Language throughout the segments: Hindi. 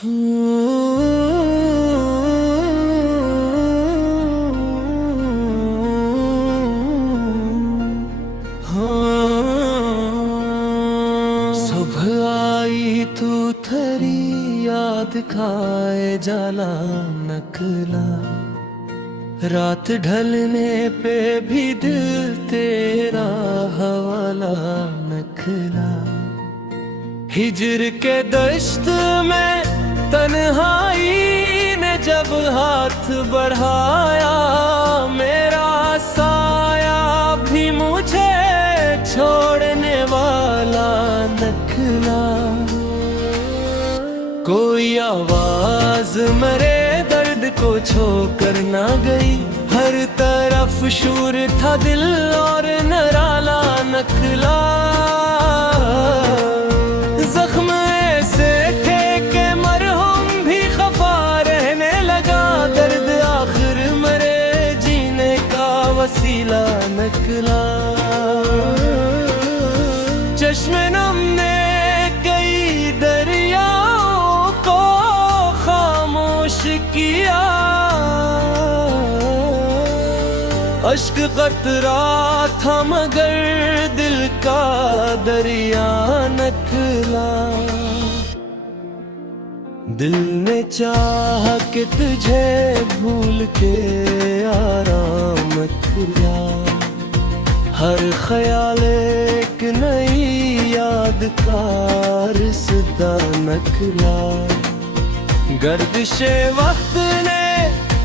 सुबह आई तू थरी याद खाए जाला नकला, रात ढलने पे भी दिल तेरा हवाला नकला। हिजर के दश्त में तन्हाई ने जब हाथ बढ़ाया, मेरा साया भी मुझे छोड़ने वाला नखला। कोई आवाज मेरे दर्द को छोकर ना गई, हर तरफ शूर था दिल और नराला नखला। जख्म ऐसे थे कि मरहूम भी खफा रहने लगा, दर्द आखिर मेरे जीने का वसीला नकला। चश्मे नम ने कई दरियाओं को खामोश किया, अश्क कतरा था मगर दिल का दरिया नखला। दिल ने चाह कि तुझे भूल के आराम किया, हर ख्याल एक नई यादगार सदा नखला। गर्दिशे वक्त ने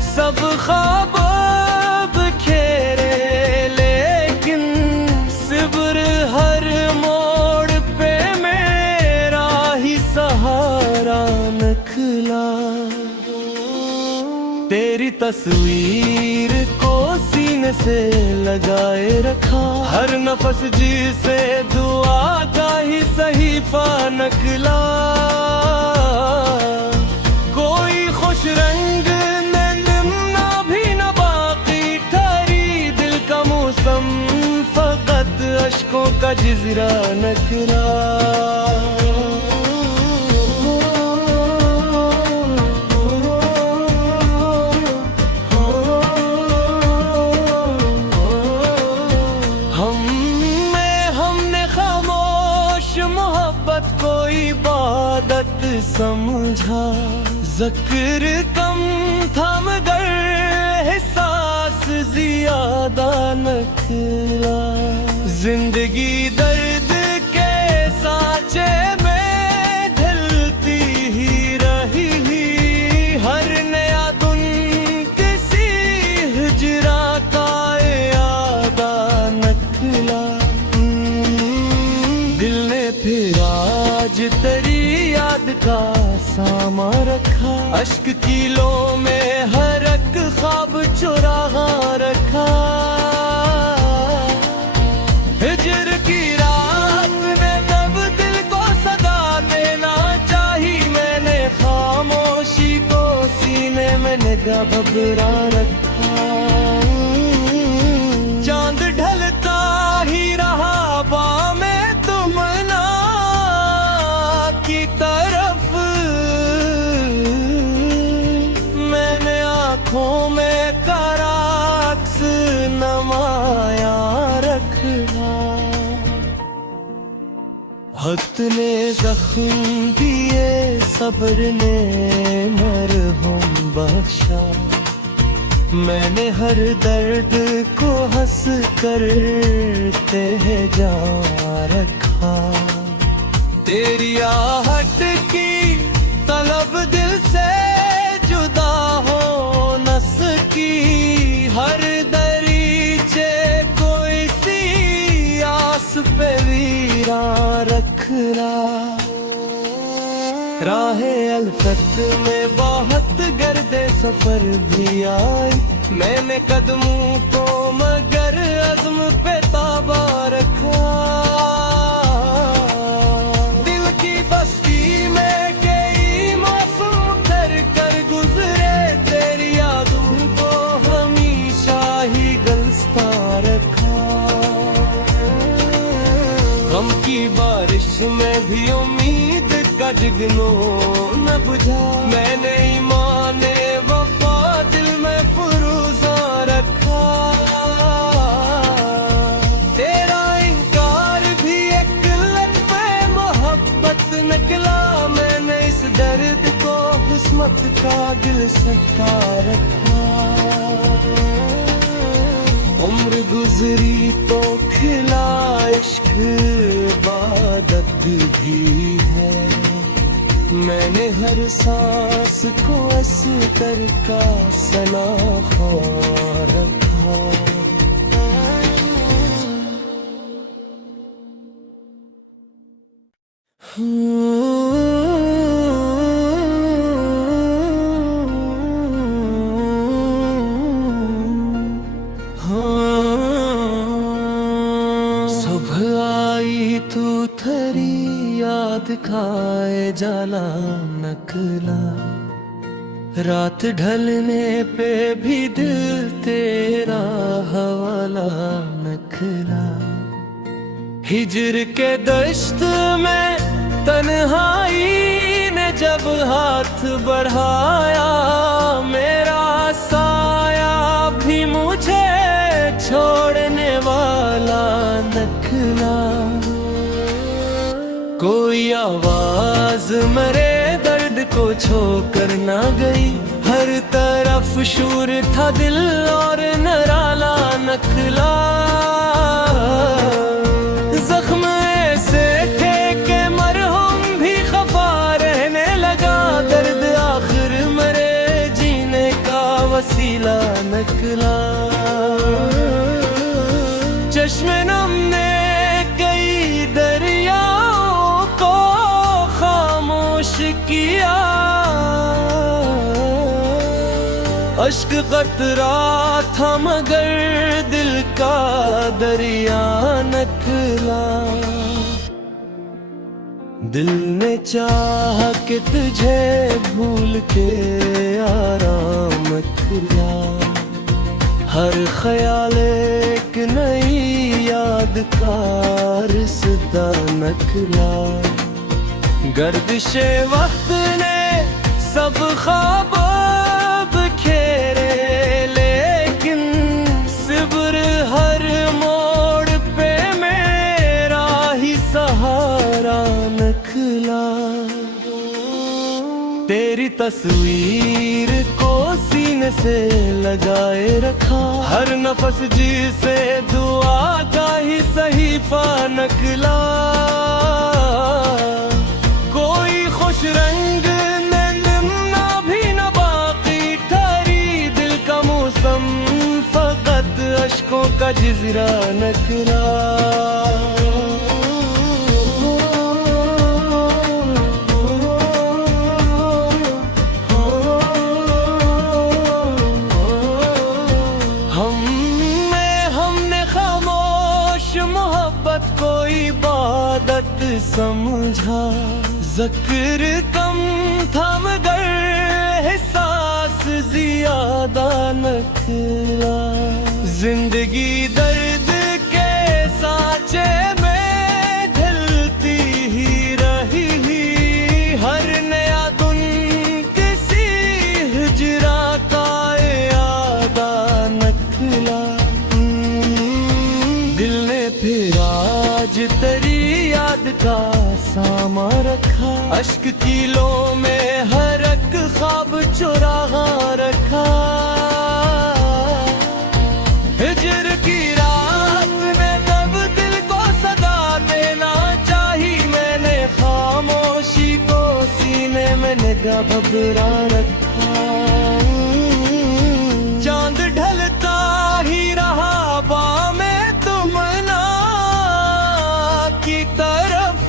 सब ख्वाब खेरे, लेकिन सिब्र हर मोड़ पे मेरा ही सहारा नखला। तेरी तस्वीर को सीने से लगाए रखा, हर नफस जिसे दुआ का ही सहीफा नकला। कोई खुश रंग फकत अश्कों का जिजरा नखरा। हमने खामोश मोहब्बत को इबादत समझा, ज़िक्र कम था मगर एहसास ज्यादा नखला। जिंदगी दर्द के सांचे में ढलती ही रही, हर नया दिन किसी हिजरा का यादा नखला। दिल ने फिर आज तेरी याद का सामा रखा, अश्क किलों में हर एक ख्वाब चुरा रखा। हिजर की रात में तब दिल को सदा देना चाही, मैंने खामोशी को सीने में निगाह भभरा रखा। चांद ढलता ही रहा बामे तुमना की तरफ, मैंने आँखों में कराक्स नमाया रखना। वक्त ने जख्म दिए, सब्र ने मरहम बख्शा, मैंने हर दर्द को हंस कर जा रखा। तेरी आहट की तलब दिल से जुदा हो न सकी, हर दरीचे कोई सी आस पे वीरा रखना। राहे अल्फत में बहुत गर्दे सफर भी आई, मैंने कदमों को मगर अज़्म पे ताबा रखा। दिल की बस्ती में कई मौसम कर कर गुजरे, तेरी यादों को हमेशा ही गलस्ता रखा। गम की बारिश में भी उम्मीद का जुगनू न बुझा, रहमत का दिल सता रखा। उम्र गुजरी तो खिला इश्क इबादत भी है। मैंने हर सांस को अस्तर का सनाखा रखा। सुबह आई तू थरी याद खाए जाला नकला। रात ढलने पे भी दिल तेरा हवाला नकला। हिजर के दश्त में तन्हाई ने जब हाथ बढ़ाया, मेरा साया भी मुझे छोड़ने वाला नखला। कोई आवाज मेरे दर्द को छोकर ना गई। हर तरफ शूर था दिल और नराला नखला। जख्म ऐसे थे कि मरहम भी खफा रहने लगा। दर्द आखिर मरे जीने का वसीला नकला। चश्मे नम ने कई दरियाओं को खामोश किया। अश्क कतरा था मगर दिल का दरिया नखला। दिल ने चाह कि तुझे भूल के आराम खुला। हर ख्याल एक नई यादगार सदा नखला। गर्दिशे वक्त ने सब ख्वाब खेरे, लेकिन सिब्र हर मोड़ पे मेरा ही सहारा नखला। तेरी तस्वीर को सीने से लगाए रखा। हर नफस जिसे दुआ का ही सहीफा नकला। कोई खुश रंग अश्कों का जिजरा नखला। हमने खामोश मोहब्बत को इबादत समझा। ज़िक्र कम था मगर एहसास ज्यादा नखला। जिंदगी दर्द के सांचे में ढलती ही रही। हर नया दिन किसी हिजरा का यादा नखला। दिल ने फिर आज तेरी याद का सामा रखा। अश्क किलों में हर एक ख्वाब चुरा रखा। हिजर की रात में तब दिल को सदा देना चाही। मैंने खामोशी को सीने में निगाह भभरा रखा। चांद ढलता ही रहा बामे तुमना की तरफ।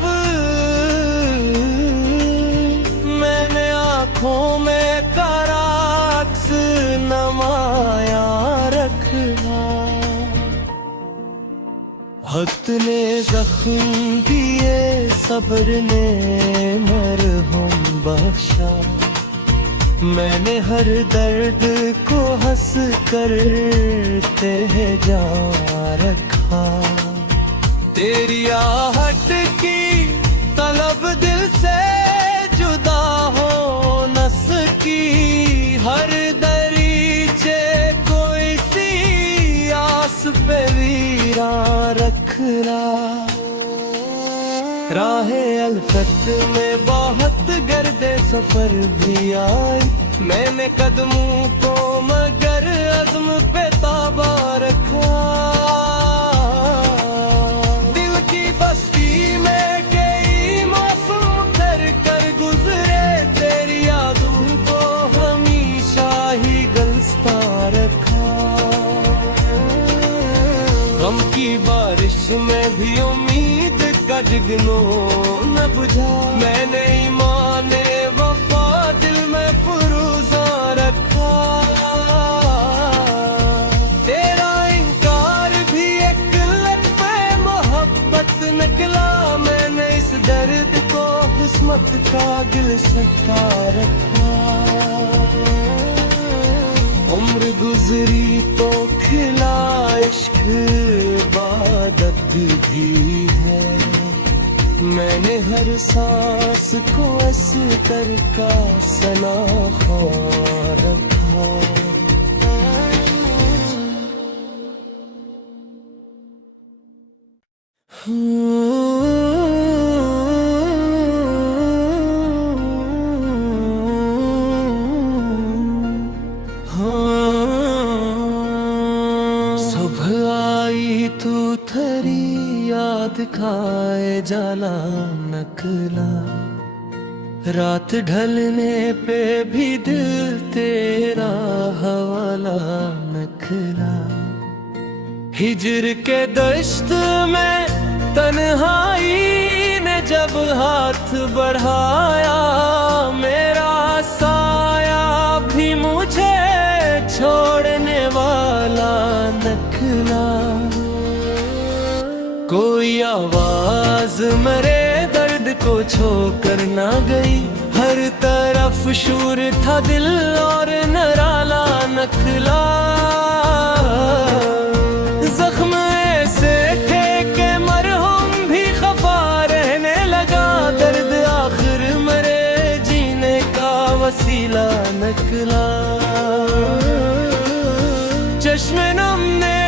मैंने आँखों में कराक्स नमाया रखना। वक्त ने जख्म दिए, सब्र ने मरहम बख्शा। मैंने हर दर्द को हंस कर जा रखा। तेरी आहट की तलब दिल से जुदा हो न सकी। हर दरीचे कोई सी आस पे वीरा रखना। राहे अल्फत में बहुत गर्द बातें सफर भी आई, मैंने कदमों को मगर अज़्म पे ताबा रखा। दिल की बस्ती में कई मौसम कर कर गुजरे, तेरी यादों को हमेशा ही गलस्ता रखा। गम की बारिश में भी उम्मीद का जगनो न बुझा, मैंने ईमान वफा दिल में फुरूज़ा रखा। तेरा इनकार भी एक लत्फ़े मोहब्बत निकला, मैंने इस दर्द को किस्मत का गिलसिता रखा। उम्र गुजरी तो खिला इश्क इबादत भी है, मैंने हर सांस को अस्कर का सनाखा रखा। सुबह आई तू थरी याद खाए जाला नकला, रात ढलने पे भी दिल तेरा हवाला नकला। हिजर के दश्त में तन्हाई ने जब हाथ बढ़ाया, मेरा साया भी मुझे छोड़ने वाला नखला। कोई आवाज मेरे दर्द को छोकर ना गई, हर तरफ शूर था दिल और नराला नखला। जख्म ऐसे थे कि मरहूम भी खफा रहने लगा, दर्द आखिर मेरे जीने का वसीला नकला। चश्मे नम ने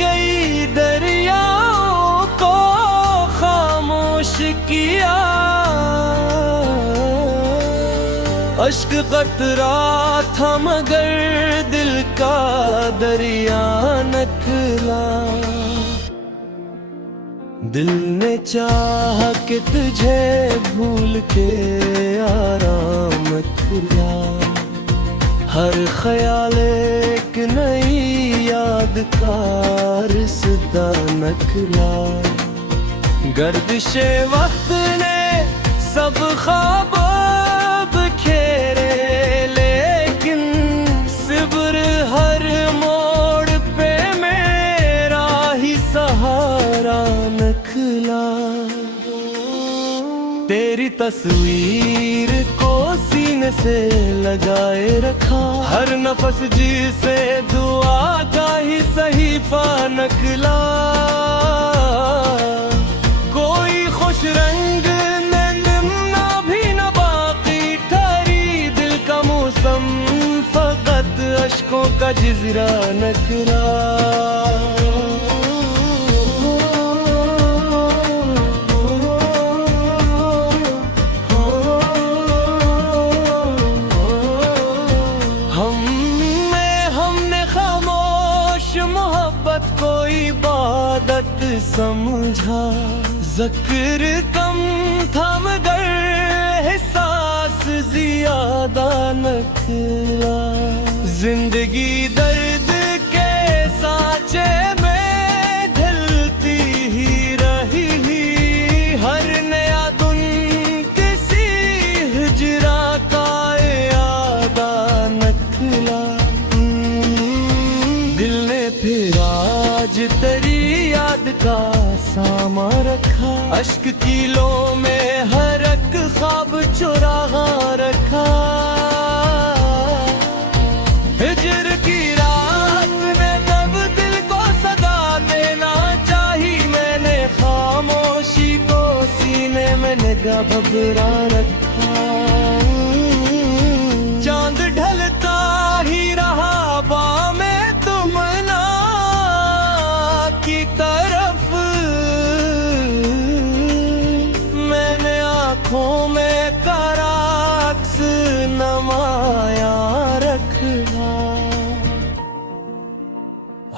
कई दरियाओं को खामोश किया, अश्क कतरा था मगर दिल का दरिया नकला। दिल ने चाह कि तुझे भूल के आराम किया, हर ख्याल एक नई याद का रिश्ता नकला। गर्दिशे वक्त ने सब ख्वाब खेरे, लेकिन सिब्र हर मोड़ पे मेरा ही सहारा नखला। तेरी तस्वीर को सीने से लगाए रखा, हर नफस जिसे दुआ का ही सहीफा नकला। कोई खुश रंग फकत अश्कों का जिजरा नकला। हमने खामोश मोहब्बत को इबादत समझा, ज़िक्र कम था मगर एहसास ज्यादा नखला। जिंदगी दर्द के सांचे में ढलती ही रही, हर नया दिन किसी हिजरा का यादा नखला। दिल ने फिर आज तेरी याद का सामा रखा, अश्क किलों में हर एक ख्वाब चुरा रखा। हिजर की रात में तब दिल को सदा देना चाही, मैंने खामोशी को सीने में निगाह भभरा रखा। चांद ढलता ही रहा बामे तुमना की तरफ, मैंने आँखों में करार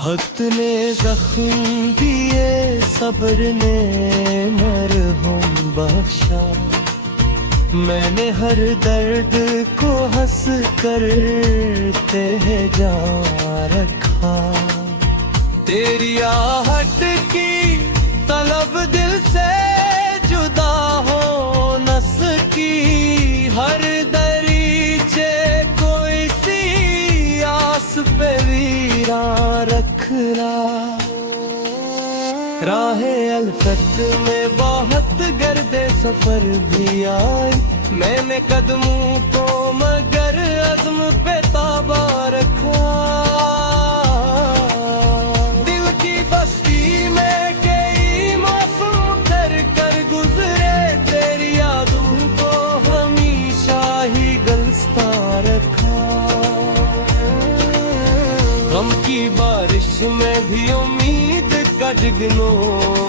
वक्त ने जख्म दिए, सब्र ने मरहम बख्शा। मैंने हर दर्द को हंस कर जा रखा। तेरी आहट की तलब दिल से जुदा हो न सकी। हर दरीचे कोई सी आस पे वीरा रखना। राहे अल्फत में बहुत गर्दे सफर भी आई। मैंने कदमों को मगर अज़्म पे ताबा रखा। दिल की बस्ती में कई मौसम कर कर गुजरे। तेरी यादों को हमेशा ही गलस्ता रखा। गम की बारिश में भी उम्मीद का जगनो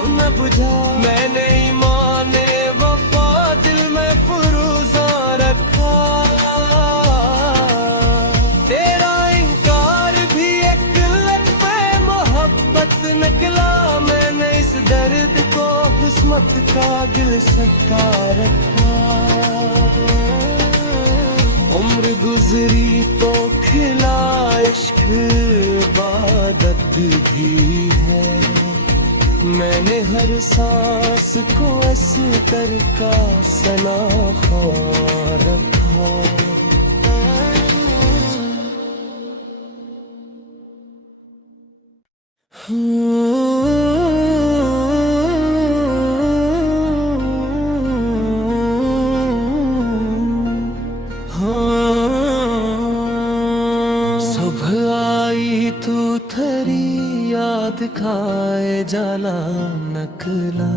न बुझा। मैंने ईमान वफा दिल में फुरूज़ा रखा। तेरा इनकार भी एक लत्फ़े मोहब्बत निकला। मैंने इस दर्द को किस्मत का दिल सका रखा। उम्र गुजरी तो खिला इश्क इबादत भी है। मैंने हर सांस को अस्तर का सनाखा रखा। सुबह आई तू थरी याद खाए जाना नकला।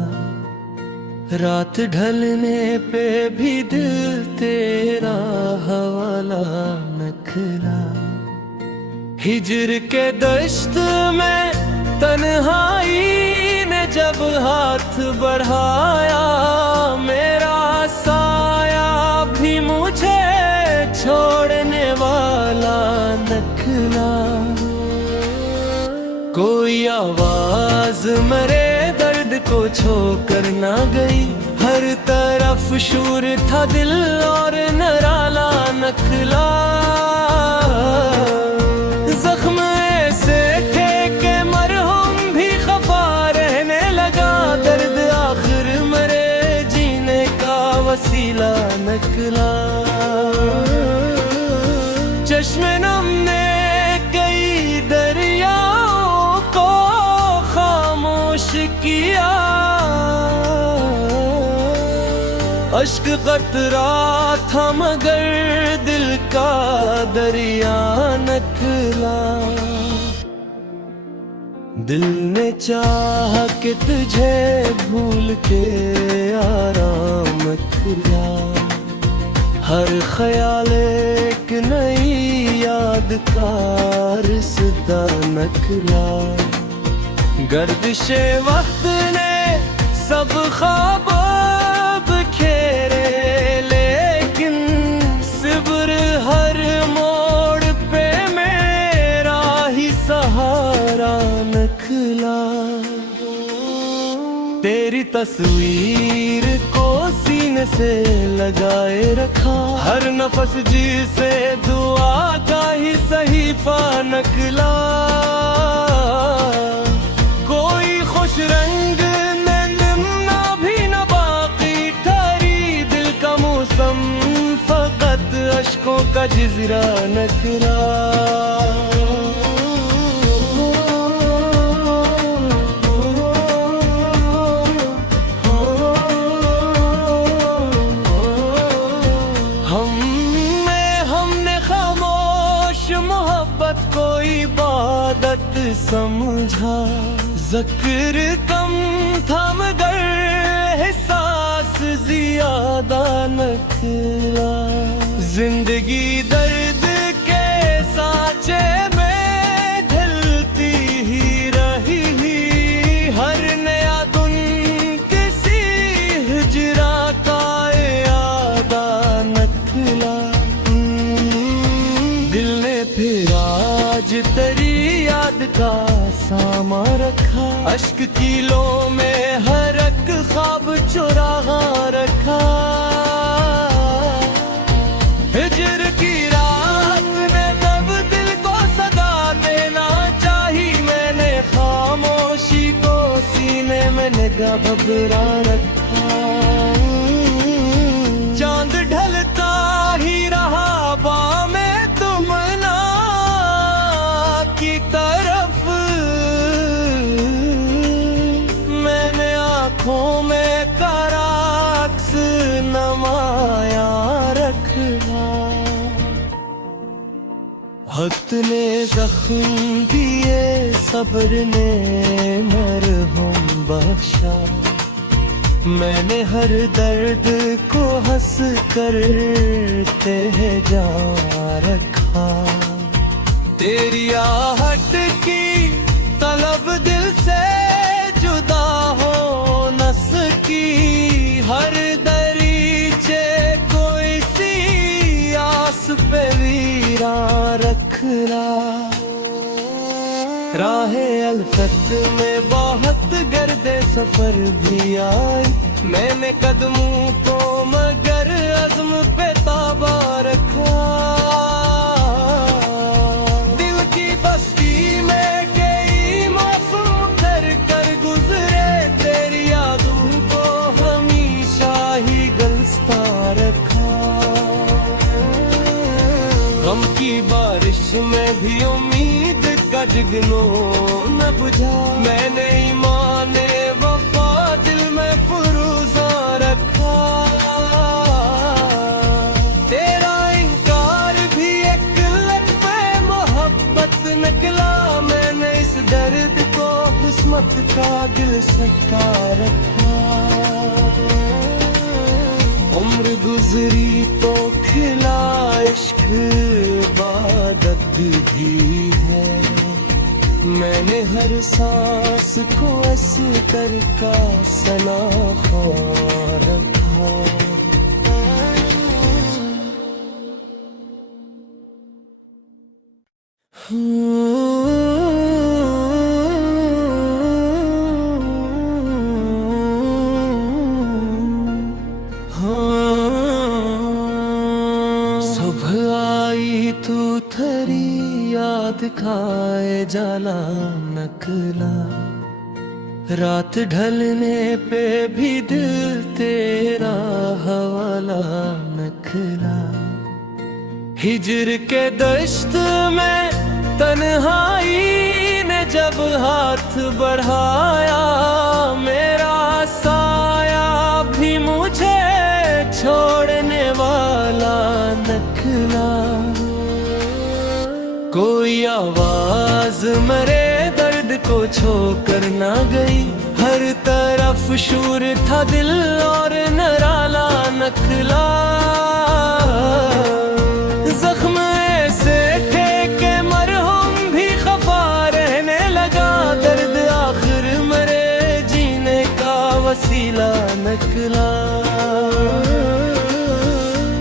रात ढलने पे भी दिल तेरा हवाला नकला। हिजर के दश्त में तन्हाई ने जब हाथ बढ़ाया। मेरा साया भी मुझे छोड़ने वाला नकला। कोई आवाज मरे दर्द को छोकर ना गई। हर तरफ शूर था दिल और नराला नकला। जख्म ऐसे थे कि मरहम भी खफा रहने लगा। दर्द आखिर मरे जीने का वसीला नकला। चश्मे नम ने कई दरियाओं को खामोश किया। अश्क कतरा था मगर दिल का दरिया नकला। दिल ने चाह कि तुझे भूल के आराम किया। हर ख्याल एक नई याद का रिश्ता नकला। गर्दिशे वक्त ने सब ख्वाब बिखेरे। लेकिन सिब्र हर मोड़ पे मेरा ही सहारा नकला। तेरी तस्वीर को सीने से लगाए रखा। हर नफस जी से दुआ का ही सहीफा नकला। कोई खुश रंग नंदना भी न बाकी ठहरी। दिल का मौसम फकत अश्कों का जिजरा नकला। को इबादत समझा। ज़िक्र कम था मगर एहसास ज्यादा नकला। जिंदगी दर्द के सांचे में ढलती ही रही। हर नया दिन किसी हिजरा का यादा नकला। दिल ने फिर आज तेरी याद का सामा रखा, अश्क किलों में हर एक ख्वाब चुरा रखा। हिजर की रात में तब दिल को सदा देना चाही मैंने, खामोशी को सीने में निगाह भभरा रखा। चांद ढलता ही रहा बामे तुमना की तरफ, मैंने आँखों में कराक्स नमाया रखा। वक्त ने जख्म दिए, सब्र ने मरहम बख्शा, मैंने हर दर्द को हंस कर जा रखा। तेरी आहट की तलब दिल से जुदा हो न सकी, हर दरीचे कोई सी आस पे वीरा रखना। राहे अल्फत में बहुत गर्दे सफर भी आई, मैंने कदमों को मगर अज़्म पे ताबा रखा। दिल की बस्ती में कई मौसम कर कर गुजरे, तेरी यादों को हमेशा ही गलस्ता रखा। गम की बारिश में भी उम्मीद का जिगनो न बुझा, मैंने ईमान वफा दिल में फुरूज़ा रखा। तेरा इनकार भी एक लफ्ज़ मोहब्बत निकला, मैंने इस दर्द को किस्मत का दिल सच्चा रखा। उम्र गुजरी तो खिला इश्क इबादत भी है, मैंने हर सांस को अस्तर का सनाखा रखा। सुबह आई तू थरी याद खाए जाला नकला, रात ढलने पे भी दिल तेरा हवाला नकला। हिजर के दश्त में तन्हाई ने जब हाथ बढ़ाया, मेरा साया भी मुझे छोड़ने वाला नकला। कोई आवाज मेरे दर्द को छोकर ना गई, हर तरफ शूर था दिल और नराला नकला। जख्म ऐसे थे के मरहम भी खफा रहने लगा, दर्द आखिर मेरे जीने का वसीला नकला।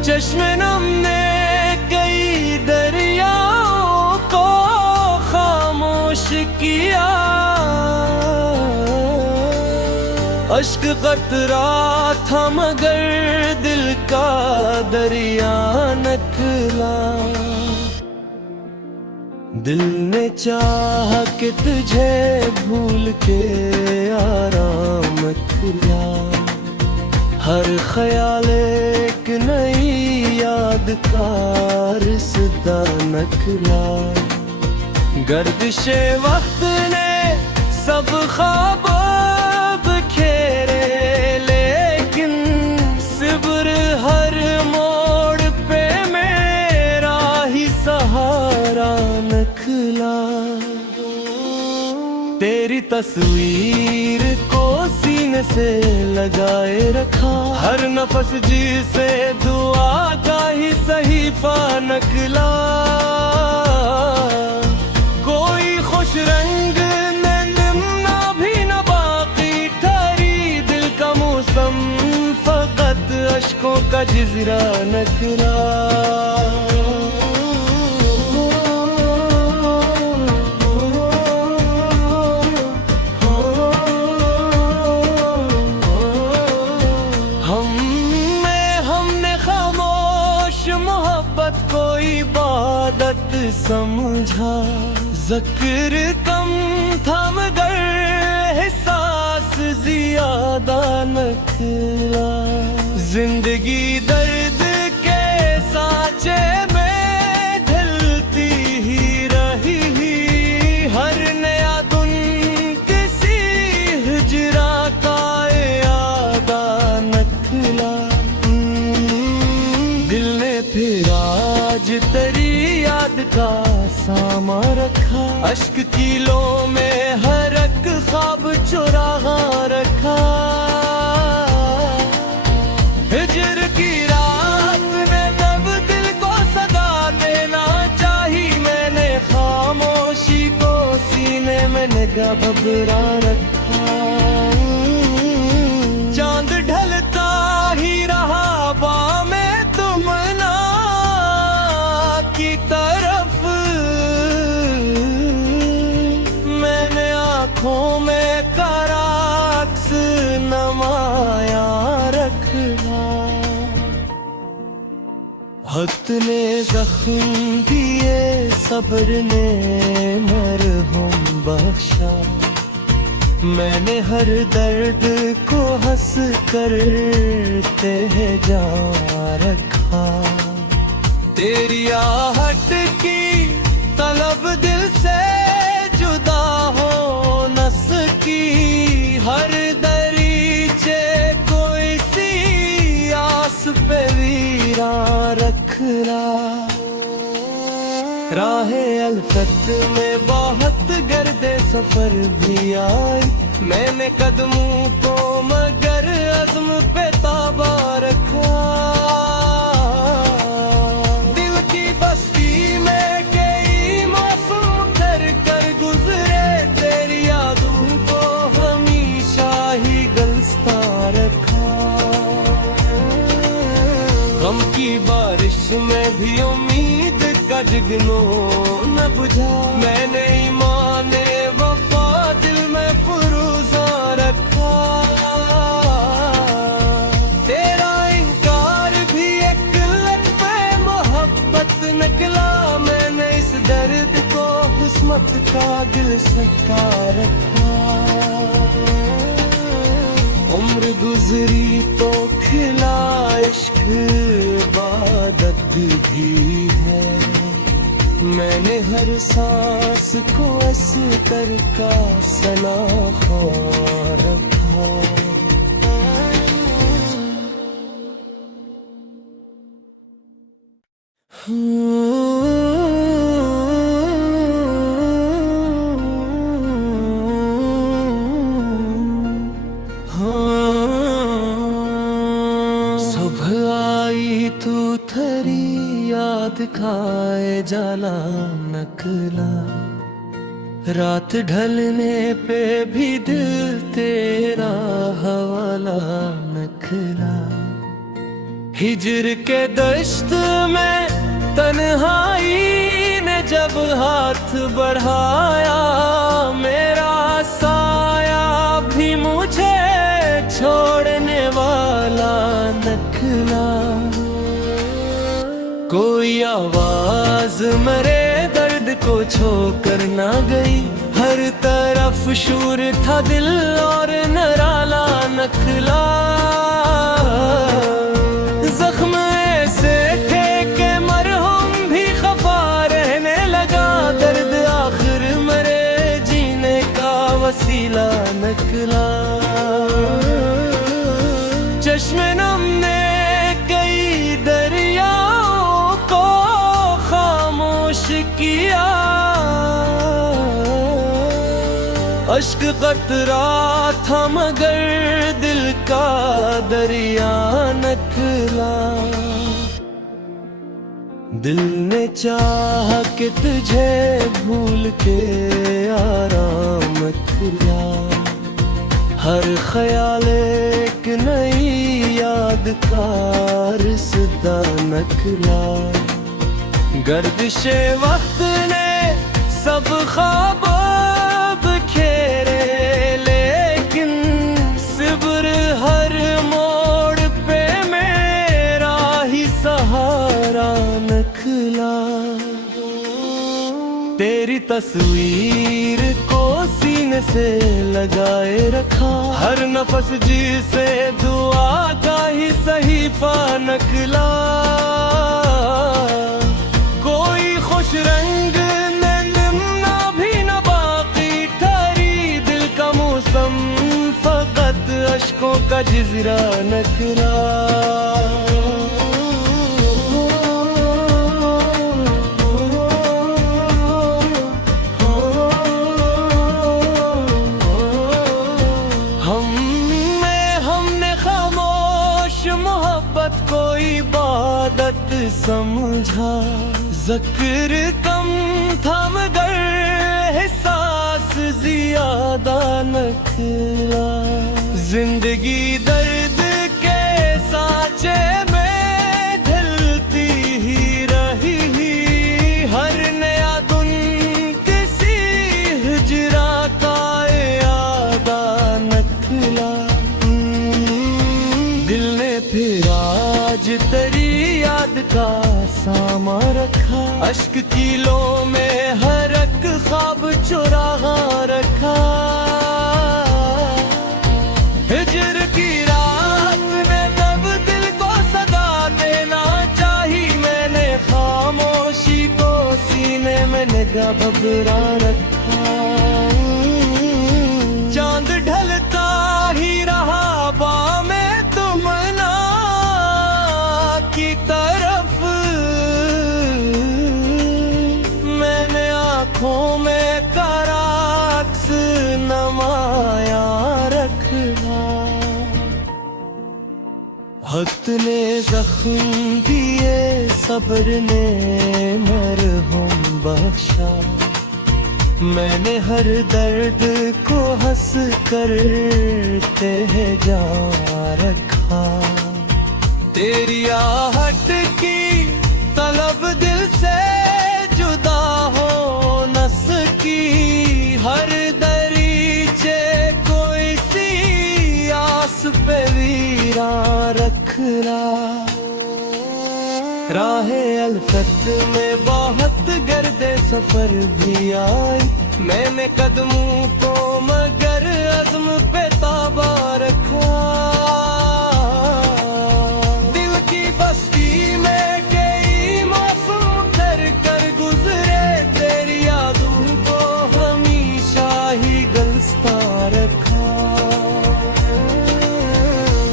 चश्मे नम ने कई दरियाओं को खामोश किया, अश्क कतरा था मगर दिल का दरिया नकला। दिल ने चाह कि तुझे भूल के आराम किया, हर ख्याल एक नई यादगार सदा नकला। गर्दिशे वक्त ने सब ख्वाब बिखेरे, लेकिन सिब्र हर मोड़ पे मेरा ही सहारा नकला। तेरी तस्वीर को सीने से लगाए रखा, हर नफस जिसे दुआ का ही सहीफा नकला। कोई खुश रंग नंदना भी न बाकी ठहरी, दिल का मौसम फकत अश्कों का जिजरा नकला। मोहब्बत को इबादत समझा, ज़िक्र कम था मगर एहसास ज़्यादा नखला। जिंदगी दर्द के सांचे में ढलती ही रही, हर नया दिन किसी हिजरा का यादा नखला। दिल ने फिर आज तेरी याद का सामा रखा, अश्क किलो में हर एक ख्वाब चुरा रखा। हिजर की रात में तब दिल को सदा देना चाही, मैंने खामोशी को सीने में निगाह भभरा रखा। चांद ढलता ही रहा बामे तुमना की तरफ, मैंने आँखों में कराक्स नमाया रखा। वक्त ने जख्म दिए, सब्र ने मरहम बख्शा, मैंने हर दर्द को हंस कर जा रखा। तेरी आहट की तलब दिल से जुदा हो न सकी, हर दरीचे कोई सी आस पे वीरा रखना। राहे अल्फत में बहुत गर्दे सफर भी आई, मैंने कदमों को मगर अज़्म पे ताबा रखा। दिल की बस्ती में कई मौसम कर कर गुजरे, तेरी यादों को हमेशा ही गलस्ता रखा। गम की बारिश में भी उम्मीद का जगनो न बुझा, मैंने ईमान वफा दिल में फुरूज़ा रखा। तेरा इनकार भी एक लत्फ़े मोहब्बत निकला, मैंने इस दर्द को किस्मत का दिल सका रखा। उम्र गुजरी तो खिला इश्क इबादत भी है, मैंने हर सांस को अस्तर का सलाखा रखा। सुबह आई तू थरी याद खाए जाला नकला, रात ढलने पे भी दिल तेरा हवाला नखला। हिजर के दश्त में तन्हाई ने जब हाथ बढ़ाया, मेरा साया भी मुझे छोड़ने वाला नखला। कोई आवाज मेरे दर्द को छोकर ना गई, हर तरफ शूर था दिल और नराला नखला। जख्म ऐसे थे कि मरहम भी खफा रहने लगा, दर्द आखिर मेरे जीने का वसीला नखला। चश्मे नम ने कई दरियाओं को खामोश किया, अश्क कतरा था मगर दिल का दरिया नखला। दिल ने चाहा कि तुझे भूल के आराम किया, हर ख्याल एक नई यादगार सदा नखला। गर्दिशे वक्त ने सब ख्वाब बिखेरे, लेकिन सिब्र हर मोड़ पे मेरा ही सहारा नखला। नखला। तेरी तस्वीर को सीने से लगाए रखा, हर नफस जिसे दुआ का ही सहीफा नकला। कोई खुश रंग नन्ना भी न बाकी ठहरी, दिल का मौसम फकत अश्कों का जिजरा नखरा। मोहब्बत को इबादत समझा, ज़िक्र कम था मगर एहसास ज़्यादा नखला। जिंदगी दर्द के सांचे में ढलती ही रही, हर नया दिन किसी हिजरा का यादा नखला। दिल ने फिर आज तेरी याद का सामा रखा, अश्क किलों में हर एक ख्वाब चुरा रखा। हिजर की रात में तब दिल को सदा देना चाही, मैंने खामोशी को सीने में निगाह भभरा रखा। चांद ढलता ही रहा बामे की तरफ, मैंने आँखों में कराक्स नमाया रखा। वक्त ने जख्म दिए, सब्र ने मरहम बख्शा, मैंने हर दर्द को हंस कर जा रखा। तेरी आहट की तलब दिल से जुदा हो न सकी, हर दरीचे कोई सी आस पे वीरा रखला। राहे अल्फत में बहुत गर्दे सफर भी आई, मैंने कदमों को मगर अज़्म पे ताबा रखा।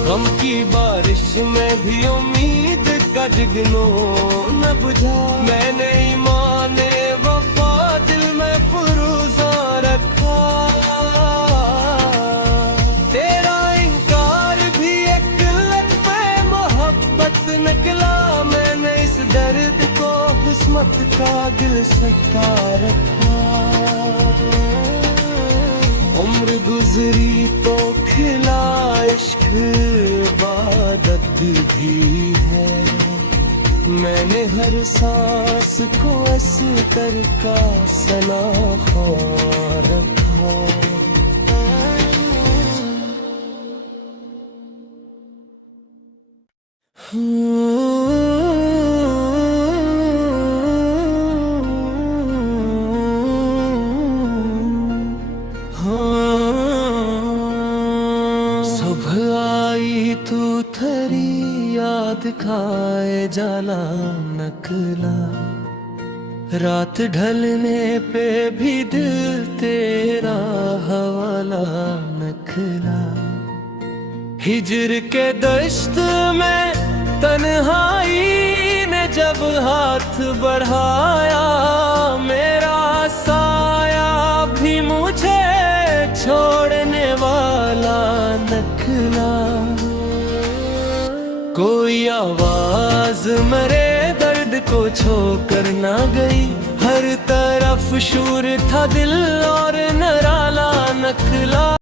गम की बारिश में भी उम्मीद का जिगनो न बुझा, मैंने ईमान वफा दिल में फुरूज़ा रखा। तेरा इनकार भी एक लत्फ़े मोहब्बत निकला, मैंने इस दर्द को किस्मत का दिल सता रखा। उम्र गुजरी तो खिला इश्क इबादत भी है, मैंने हर सांस को अस्तर का सनाखा रखा। तू थरी याद खाए जाला नकला, रात ढलने पे भी दिल तेरा हवाला नखला। हिजर के दश्त में तन्हाई ने जब हाथ बढ़ाया, मेरा साया भी मुझे छोड़ने वाला नखला। कोई आवाज मेरे दर्द को छू कर ना गई, हर तरफ शूर था दिल और न